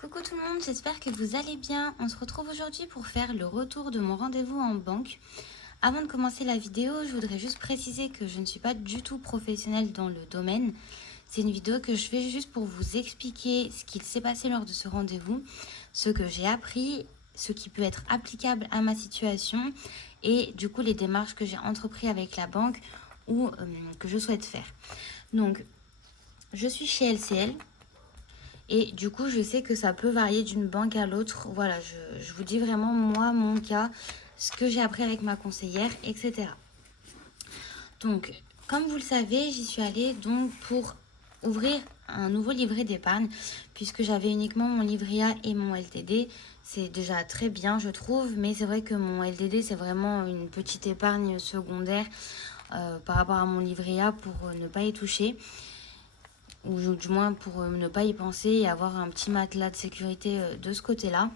Coucou tout le monde, j'espère que vous allez bien. On se retrouve aujourd'hui pour faire le retour de mon rendez-vous en banque. Avant de commencer la vidéo, je voudrais juste préciser que je ne suis pas du tout professionnelle dans le domaine. C'est une vidéo que je fais juste pour vous expliquer ce qu'il s'est passé lors de ce rendez-vous, ce que j'ai appris, ce qui peut être applicable à ma situation et du coup les démarches que j'ai entreprises avec la banque ou que je souhaite faire. Donc, je suis chez LCL. Et du coup, je sais que ça peut varier d'une banque à l'autre. Voilà, je vous dis vraiment, moi, mon cas, ce que j'ai appris avec ma conseillère, etc. Donc, comme vous le savez, j'y suis allée donc pour ouvrir un nouveau livret d'épargne, puisque j'avais uniquement mon livret A et mon LTD. C'est déjà très bien, je trouve, mais c'est vrai que mon LTD, c'est vraiment une petite épargne secondaire par rapport à mon livret A pour ne pas y toucher, ou du moins pour ne pas y penser et avoir un petit matelas de sécurité de ce côté-là.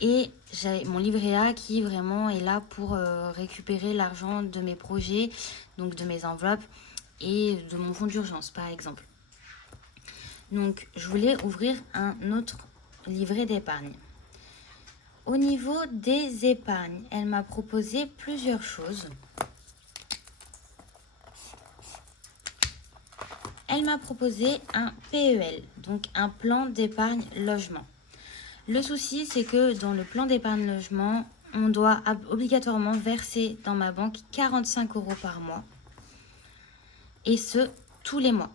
Et j'ai mon livret A qui vraiment est là pour récupérer l'argent de mes projets, donc de mes enveloppes et de mon fonds d'urgence par exemple. Donc je voulais ouvrir un autre livret d'épargne. Au niveau des épargnes, elle m'a proposé plusieurs choses. Elle m'a proposé un PEL, donc un plan d'épargne logement. Le souci, c'est que dans le plan d'épargne logement, on doit obligatoirement verser dans ma banque 45 € par mois. Et ce, tous les mois.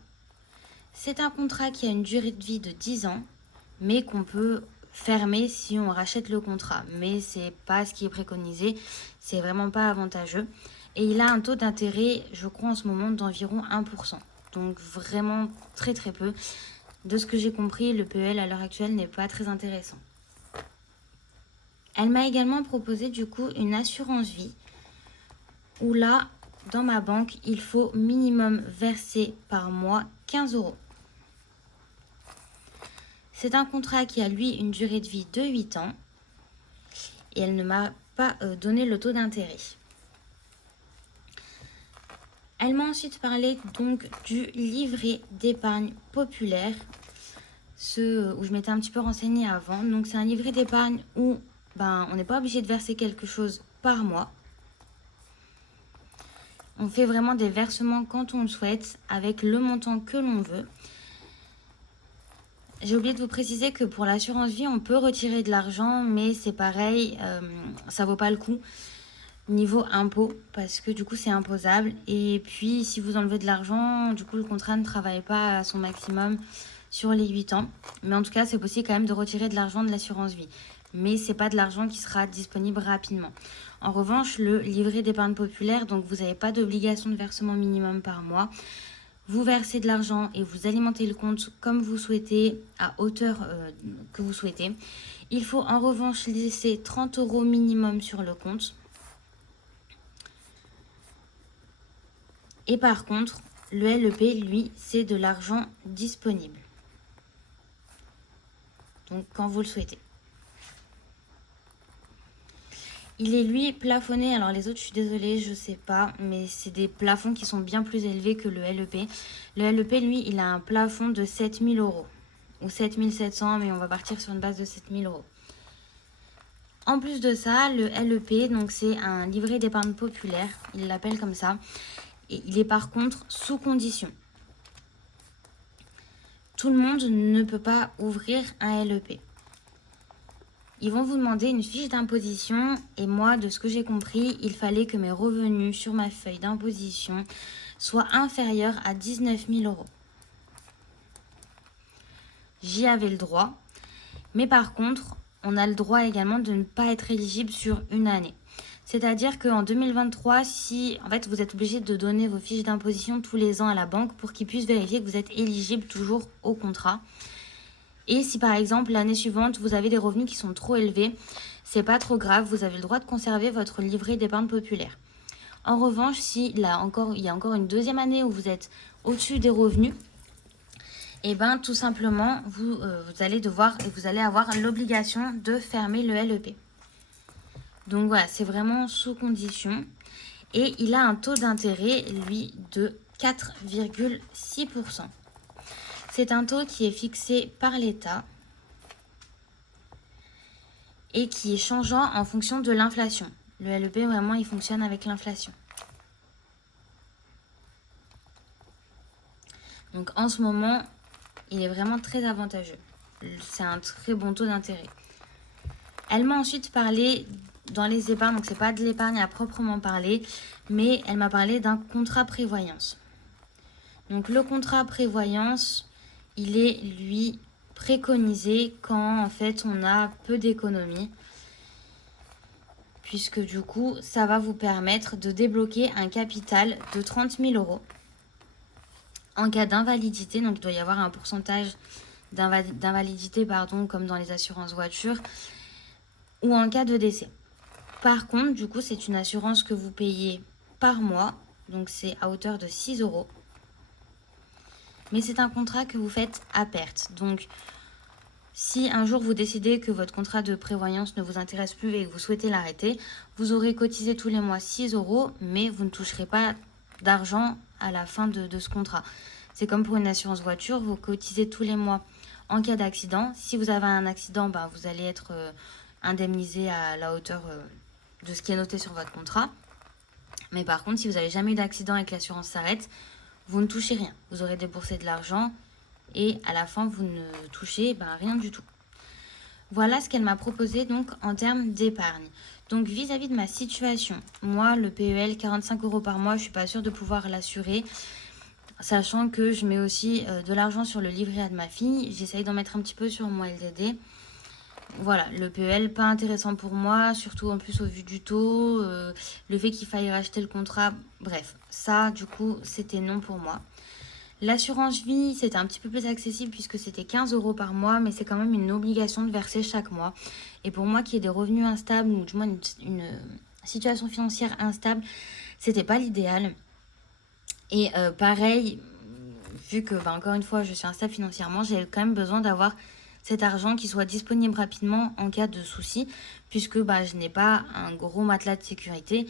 C'est un contrat qui a une durée de vie de 10 ans, mais qu'on peut fermer si on rachète le contrat. Mais c'est pas ce qui est préconisé, c'est vraiment pas avantageux. Et il a un taux d'intérêt, je crois en ce moment, d'environ 1%. Donc vraiment très très peu. De ce que j'ai compris, le PEL à l'heure actuelle n'est pas très intéressant. Elle m'a également proposé du coup une assurance vie où là, dans ma banque, il faut minimum verser par mois 15 €. C'est un contrat qui a lui une durée de vie de 8 ans et elle ne m'a pas donné le taux d'intérêt. Elle m'a ensuite parlé donc du livret d'épargne populaire, ce où je m'étais un petit peu renseignée avant. Donc c'est un livret d'épargne où on n'est pas obligé de verser quelque chose par mois. On fait vraiment des versements quand on le souhaite, avec le montant que l'on veut. J'ai oublié de vous préciser que pour l'assurance vie, on peut retirer de l'argent, mais c'est pareil, ça vaut pas le coup niveau impôt, parce que du coup c'est imposable. Et puis si vous enlevez de l'argent, du coup le contrat ne travaille pas à son maximum sur les 8 ans. Mais en tout cas, c'est possible quand même de retirer de l'argent de l'assurance vie. Mais c'est pas de l'argent qui sera disponible rapidement. En revanche, le livret d'épargne populaire, donc vous n'avez pas d'obligation de versement minimum par mois. Vous versez de l'argent et vous alimentez le compte comme vous souhaitez, à hauteur que vous souhaitez. Il faut en revanche laisser 30 € minimum sur le compte. Et par contre, le LEP, lui, c'est de l'argent disponible. Donc quand vous le souhaitez. Il est lui plafonné, alors les autres je suis désolée, je sais pas, mais c'est des plafonds qui sont bien plus élevés que le LEP. Le LEP lui il a un plafond de 7 000 € ou 7 700, mais on va partir sur une base de 7 000 €. En plus de ça, le LEP, donc c'est un livret d'épargne populaire, il l'appelle comme ça, et il est par contre sous condition. Tout le monde ne peut pas ouvrir un LEP. Ils vont vous demander une fiche d'imposition et moi, de ce que j'ai compris, il fallait que mes revenus sur ma feuille d'imposition soient inférieurs à 19 000 €. J'y avais le droit, mais par contre, on a le droit également de ne pas être éligible sur une année. C'est-à-dire qu'en 2023, en fait, vous êtes obligé de donner vos fiches d'imposition tous les ans à la banque pour qu'ils puissent vérifier que vous êtes éligible toujours au contrat. Et si par exemple l'année suivante vous avez des revenus qui sont trop élevés, c'est pas trop grave, vous avez le droit de conserver votre livret d'épargne populaire. En revanche, il y a encore une deuxième année où vous êtes au-dessus des revenus, et tout simplement vous allez avoir l'obligation de fermer le LEP. Donc voilà, c'est vraiment sous condition. Et il a un taux d'intérêt, lui, de 4,6%. C'est un taux qui est fixé par l'État. et qui est changeant en fonction de l'inflation. Le LEP, vraiment, il fonctionne avec l'inflation. Donc en ce moment, il est vraiment très avantageux. C'est un très bon taux d'intérêt. Elle m'a ensuite parlé dans les épargnes, donc c'est pas de l'épargne à proprement parler, mais elle m'a parlé d'un contrat prévoyance. Donc le contrat prévoyance, il est lui préconisé quand en fait on a peu d'économies, puisque du coup ça va vous permettre de débloquer un capital de 30 000 euros en cas d'invalidité. Donc il doit y avoir un pourcentage d'invalidité, comme dans les assurances voitures, ou en cas de décès. Par contre, du coup, c'est une assurance que vous payez par mois, donc c'est à hauteur de 6 euros. Mais c'est un contrat que vous faites à perte. Donc, si un jour vous décidez que votre contrat de prévoyance ne vous intéresse plus et que vous souhaitez l'arrêter, vous aurez cotisé tous les mois 6 euros, mais vous ne toucherez pas d'argent à la fin de ce contrat. C'est comme pour une assurance voiture, vous cotisez tous les mois en cas d'accident. Si vous avez un accident, vous allez être indemnisé à la hauteur de ce qui est noté sur votre contrat. Mais par contre, si vous n'avez jamais eu d'accident et que l'assurance s'arrête, vous ne touchez rien. Vous aurez déboursé de l'argent et à la fin, vous ne touchez rien du tout. Voilà ce qu'elle m'a proposé donc en termes d'épargne. Donc vis-à-vis de ma situation, moi, le PEL, 45 euros par mois, je ne suis pas sûre de pouvoir l'assurer, sachant que je mets aussi de l'argent sur le livret A de ma fille. J'essaye d'en mettre un petit peu sur mon LDD. Voilà, le PEL, pas intéressant pour moi, surtout en plus au vu du taux, le fait qu'il faille racheter le contrat, bref, ça du coup c'était non pour moi. L'assurance vie, c'était un petit peu plus accessible puisque c'était 15 euros par mois, mais c'est quand même une obligation de verser chaque mois. Et pour moi qui ai des revenus instables, ou du moins une situation financière instable, c'était pas l'idéal. Et pareil, vu que encore une fois je suis instable financièrement, j'ai quand même besoin d'avoir cet argent qui soit disponible rapidement en cas de souci, puisque je n'ai pas un gros matelas de sécurité,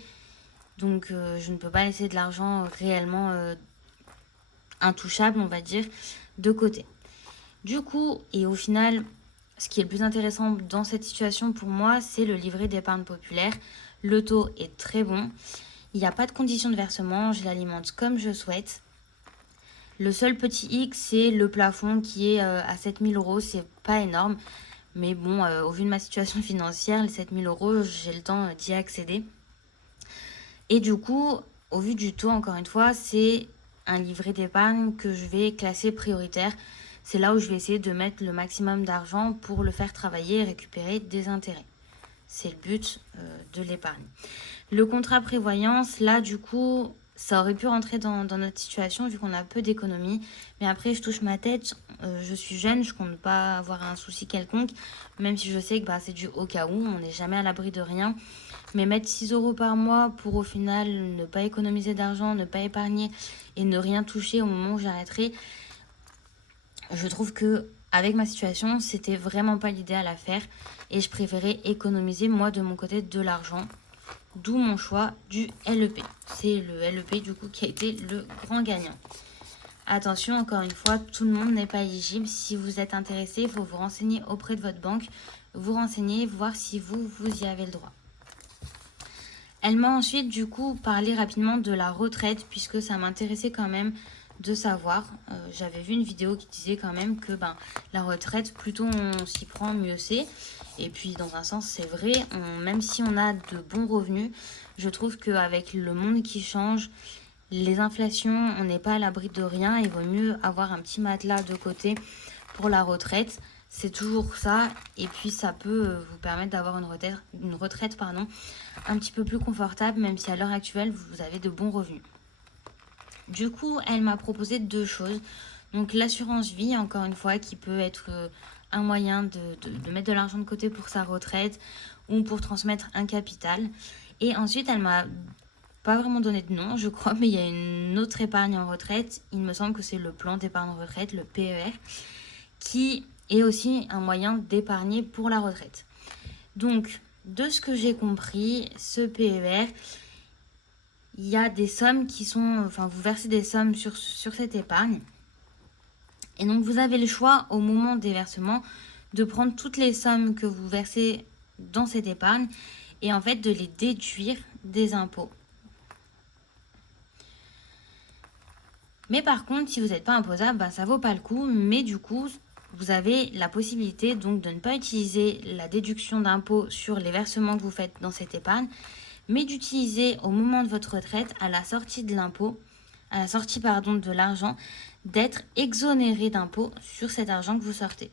donc je ne peux pas laisser de l'argent réellement intouchable, on va dire, de côté. Du coup, et au final, ce qui est le plus intéressant dans cette situation pour moi, c'est le livret d'épargne populaire. Le taux est très bon, il n'y a pas de condition de versement, je l'alimente comme je souhaite. Le seul petit hic, c'est le plafond qui est à 7 000 euros. C'est pas énorme. Mais bon, au vu de ma situation financière, les 7 000 euros, j'ai le temps d'y accéder. Et du coup, au vu du taux, encore une fois, c'est un livret d'épargne que je vais classer prioritaire. C'est là où je vais essayer de mettre le maximum d'argent pour le faire travailler et récupérer des intérêts. C'est le but de l'épargne. Le contrat prévoyance, là, du coup, ça aurait pu rentrer dans notre situation vu qu'on a peu d'économies. Mais après, je touche ma tête. Je suis jeune, je compte pas avoir un souci quelconque. Même si je sais que c'est du au cas où, on n'est jamais à l'abri de rien. Mais mettre 6 euros par mois pour au final ne pas économiser d'argent, ne pas épargner et ne rien toucher au moment où j'arrêterai, je trouve que avec ma situation, c'était vraiment pas l'idéal à faire. Et je préférais économiser moi de mon côté de l'argent. D'où mon choix du LEP. C'est le LEP du coup qui a été le grand gagnant. Attention, encore une fois, tout le monde n'est pas éligible. Si vous êtes intéressé, il faut vous renseigner auprès de votre banque. Vous renseigner, voir si vous y avez le droit. Elle m'a ensuite du coup parlé rapidement de la retraite puisque ça m'intéressait quand même de savoir. J'avais vu une vidéo qui disait quand même que la retraite, plus tôt on s'y prend, mieux c'est. Et puis dans un sens c'est vrai, même si on a de bons revenus, je trouve qu'avec le monde qui change, les inflations, on n'est pas à l'abri de rien. Il vaut mieux avoir un petit matelas de côté pour la retraite. C'est toujours ça. Et puis ça peut vous permettre d'avoir une retraite un petit peu plus confortable, même si à l'heure actuelle vous avez de bons revenus. Du coup, elle m'a proposé 2 choses. Donc l'assurance vie, encore une fois, qui peut être un moyen de mettre de l'argent de côté pour sa retraite ou pour transmettre un capital. Et ensuite, elle m'a pas vraiment donné de nom, je crois, mais il y a une autre épargne en retraite. Il me semble que c'est le plan d'épargne retraite, le PER, qui est aussi un moyen d'épargner pour la retraite. Donc, de ce que j'ai compris, ce PER, il y a des sommes qui sont... vous versez des sommes sur cette épargne. Et donc, vous avez le choix, au moment des versements, de prendre toutes les sommes que vous versez dans cette épargne et en fait de les déduire des impôts. Mais par contre, si vous n'êtes pas imposable, ça vaut pas le coup. Mais du coup, vous avez la possibilité donc de ne pas utiliser la déduction d'impôt sur les versements que vous faites dans cette épargne, mais d'utiliser au moment de votre retraite, à la sortie de l'impôt, à la sortie de l'argent, d'être exonéré d'impôt sur cet argent que vous sortez.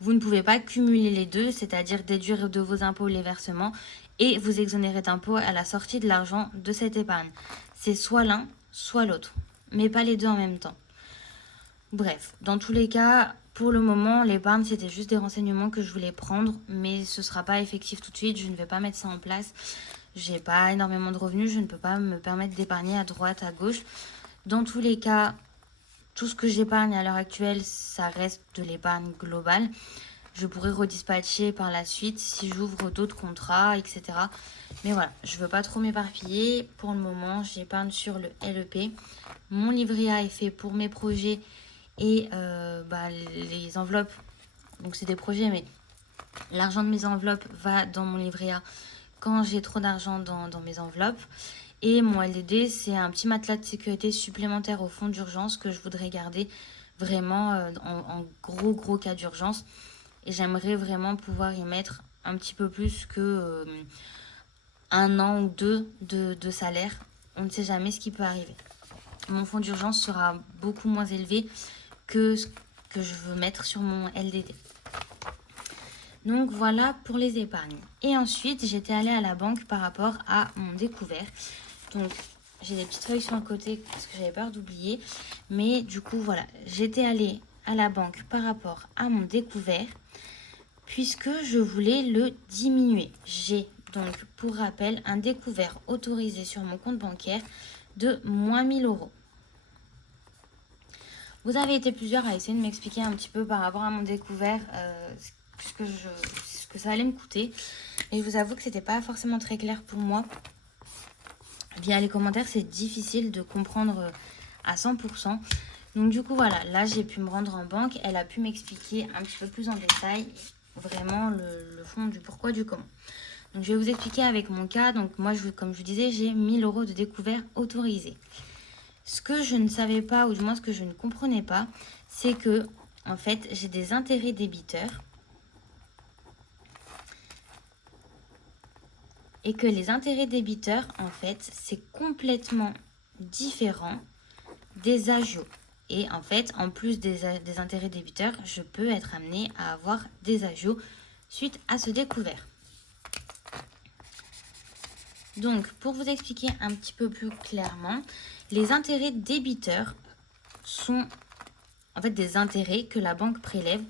Vous ne pouvez pas cumuler les deux, c'est-à-dire déduire de vos impôts les versements et vous exonérer d'impôt à la sortie de l'argent de cette épargne. C'est soit l'un, soit l'autre, mais pas les deux en même temps. Bref, dans tous les cas, pour le moment, l'épargne, c'était juste des renseignements que je voulais prendre, mais ce ne sera pas effectif tout de suite, je ne vais pas mettre ça en place. J'ai pas énormément de revenus, je ne peux pas me permettre d'épargner à droite, à gauche. Dans tous les cas, tout ce que j'épargne à l'heure actuelle, ça reste de l'épargne globale. Je pourrais redispatcher par la suite si j'ouvre d'autres contrats, etc. Mais voilà, je ne veux pas trop m'éparpiller. Pour le moment, j'épargne sur le LEP. Mon livret A est fait pour mes projets et les enveloppes. Donc c'est des projets, mais l'argent de mes enveloppes va dans mon livret A quand j'ai trop d'argent dans mes enveloppes. Et mon LDD, c'est un petit matelas de sécurité supplémentaire au fond d'urgence que je voudrais garder vraiment en gros cas d'urgence. Et j'aimerais vraiment pouvoir y mettre un petit peu plus que 1 an ou 2 de salaire. On ne sait jamais ce qui peut arriver. Mon fonds d'urgence sera beaucoup moins élevé que ce que je veux mettre sur mon LDD. Donc voilà pour les épargnes. Et ensuite, j'étais allée à la banque par rapport à mon découvert. Donc, j'ai des petites feuilles sur le côté parce que j'avais peur d'oublier. Mais du coup, voilà, j'étais allée à la banque par rapport à mon découvert puisque je voulais le diminuer. J'ai donc, pour rappel, un découvert autorisé sur mon compte bancaire de moins 1 000 €. Vous avez été plusieurs à essayer de m'expliquer un petit peu par rapport à mon découvert ce que ça allait me coûter. Et je vous avoue que c'était pas forcément très clair pour moi. Via les commentaires, c'est difficile de comprendre à 100%. Donc du coup, voilà, là j'ai pu me rendre en banque. Elle a pu m'expliquer un petit peu plus en détail vraiment le fond du pourquoi du comment. Donc je vais vous expliquer avec mon cas. Donc moi, comme je vous disais, j'ai 1 000 € de découvert autorisé. Ce que je ne savais pas, ou du moins ce que je ne comprenais pas, c'est que en fait, j'ai des intérêts débiteurs. Et que les intérêts débiteurs, en fait, c'est complètement différent des agios. Et en fait, en plus des intérêts débiteurs, je peux être amenée à avoir des agios suite à ce découvert. Donc, pour vous expliquer un petit peu plus clairement, les intérêts débiteurs sont en fait des intérêts que la banque prélève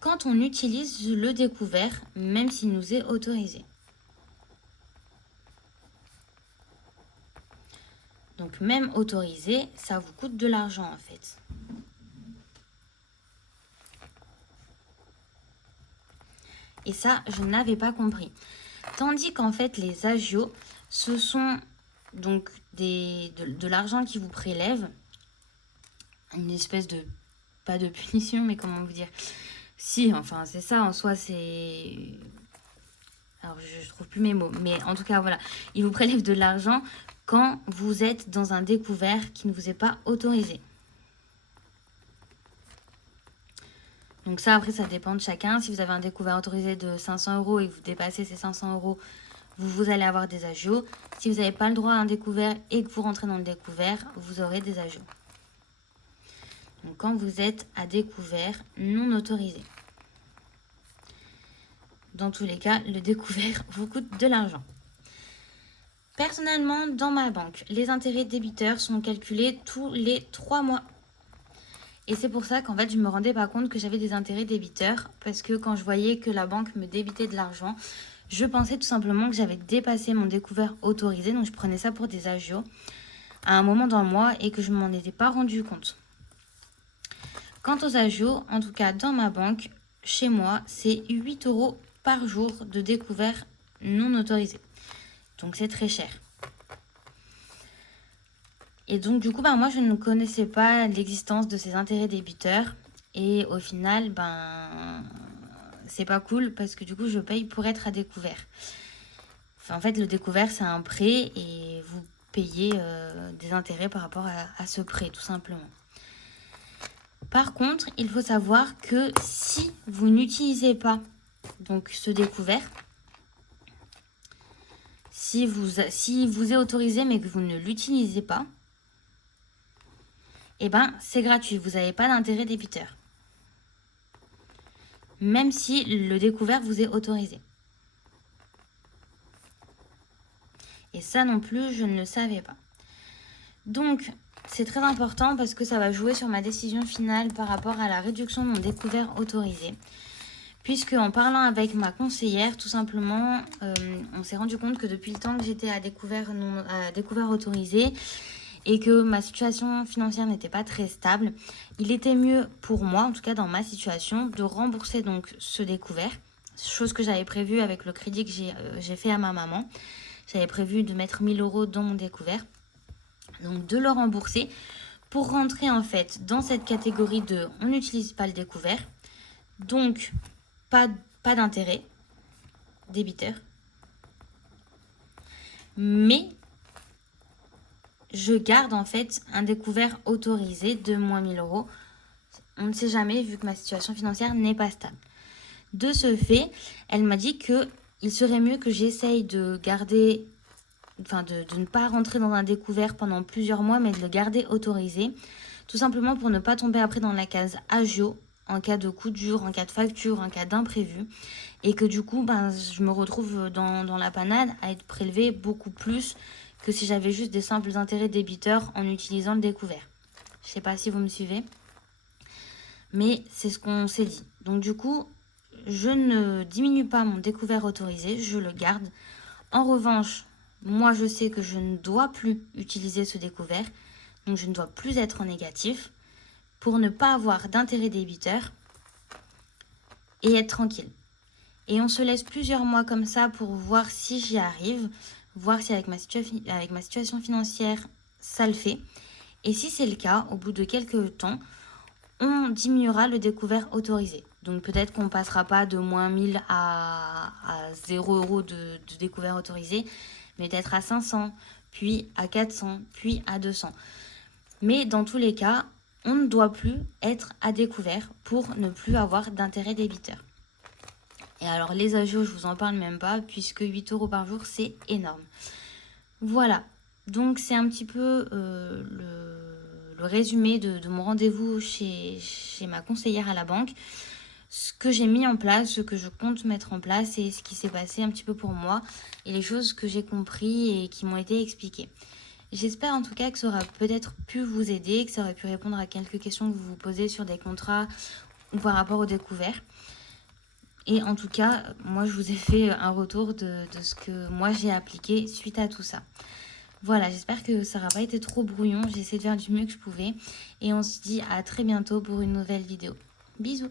quand on utilise le découvert, même s'il nous est autorisé. Donc même autorisé, ça vous coûte de l'argent en fait. Et ça, je n'avais pas compris. Tandis qu'en fait, les agios, ce sont donc de l'argent qui vous prélève. Une espèce de, pas de punition, mais comment vous dire. Si, enfin, c'est ça, en soi, c'est... Alors, je trouve plus mes mots. Mais en tout cas, voilà. Ils vous prélèvent de l'argent quand vous êtes dans un découvert qui ne vous est pas autorisé. Donc ça, après, ça dépend de chacun. Si vous avez un découvert autorisé de 500 € et que vous dépassez ces 500 €, vous allez avoir des agios. Si vous n'avez pas le droit à un découvert et que vous rentrez dans le découvert, vous aurez des agios. Donc quand vous êtes à découvert non autorisé. Dans tous les cas, le découvert vous coûte de l'argent. Personnellement, dans ma banque, les intérêts débiteurs sont calculés tous les 3 mois. Et c'est pour ça qu'en fait, je ne me rendais pas compte que j'avais des intérêts débiteurs. Parce que quand je voyais que la banque me débitait de l'argent, je pensais tout simplement que j'avais dépassé mon découvert autorisé. Donc je prenais ça pour des agios à un moment dans le mois et que je ne m'en étais pas rendu compte. Quant aux agios, en tout cas dans ma banque, chez moi, c'est 8 € par jour de découvert non autorisé. Donc c'est très cher. Et donc du coup, moi je ne connaissais pas l'existence de ces intérêts débiteurs. Et au final, c'est pas cool parce que du coup je paye pour être à découvert. Enfin, en fait, le découvert, c'est un prêt et vous payez des intérêts par rapport à ce prêt, tout simplement. Par contre, il faut savoir que si vous n'utilisez pas donc ce découvert, si vous est autorisé mais que vous ne l'utilisez pas, eh ben c'est gratuit, vous n'avez pas d'intérêt débiteur. Même si le découvert vous est autorisé. Et ça non plus, je ne le savais pas. Donc, c'est très important parce que ça va jouer sur ma décision finale par rapport à la réduction de mon découvert autorisé. Puisque en parlant avec ma conseillère, tout simplement, on s'est rendu compte que depuis le temps que j'étais à découvert autorisé et que ma situation financière n'était pas très stable, il était mieux pour moi, en tout cas dans ma situation, de rembourser donc ce découvert. Chose que j'avais prévue avec le crédit que j'ai fait à ma maman. J'avais prévu de mettre 1 000 € dans mon découvert. Donc de le rembourser pour rentrer en fait dans cette catégorie de on n'utilise pas le découvert. Donc pas d'intérêt débiteur. Mais je garde en fait un découvert autorisé de moins 1 000 €. On ne sait jamais vu que ma situation financière n'est pas stable. De ce fait, elle m'a dit que il serait mieux que j'essaye de garder, de ne pas rentrer dans un découvert pendant plusieurs mois, mais de le garder autorisé. Tout simplement pour ne pas tomber après dans la case agio, en cas de coup dur, en cas de facture, en cas d'imprévu. Et que du coup, je me retrouve dans la panade à être prélevé beaucoup plus que si j'avais juste des simples intérêts débiteurs en utilisant le découvert. Je ne sais pas si vous me suivez. Mais c'est ce qu'on s'est dit. Donc du coup, je ne diminue pas mon découvert autorisé, je le garde. En revanche, moi je sais que je ne dois plus utiliser ce découvert, donc je ne dois plus être en négatif pour ne pas avoir d'intérêt débiteur et être tranquille. Et on se laisse plusieurs mois comme ça pour voir si j'y arrive, voir si avec ma situation financière ça le fait. Et si c'est le cas, au bout de quelques temps, on diminuera le découvert autorisé. Donc peut-être qu'on ne passera pas de moins 1000 à 0 € de découvert autorisé, mais peut-être à 500, puis à 400, puis à 200. Mais dans tous les cas, on ne doit plus être à découvert pour ne plus avoir d'intérêt débiteur. Et alors les agios, je vous en parle même pas, puisque 8 € par jour, c'est énorme. Voilà, donc c'est un petit peu le résumé de mon rendez-vous chez ma conseillère à la banque. Ce que j'ai mis en place, ce que je compte mettre en place et ce qui s'est passé un petit peu pour moi et les choses que j'ai compris et qui m'ont été expliquées. J'espère en tout cas que ça aura peut-être pu vous aider, que ça aurait pu répondre à quelques questions que vous vous posez sur des contrats ou par rapport aux découvertes. Et en tout cas, moi je vous ai fait un retour de ce que moi j'ai appliqué suite à tout ça. Voilà, j'espère que ça n'aura pas été trop brouillon. J'ai essayé de faire du mieux que je pouvais. Et on se dit à très bientôt pour une nouvelle vidéo. Bisous!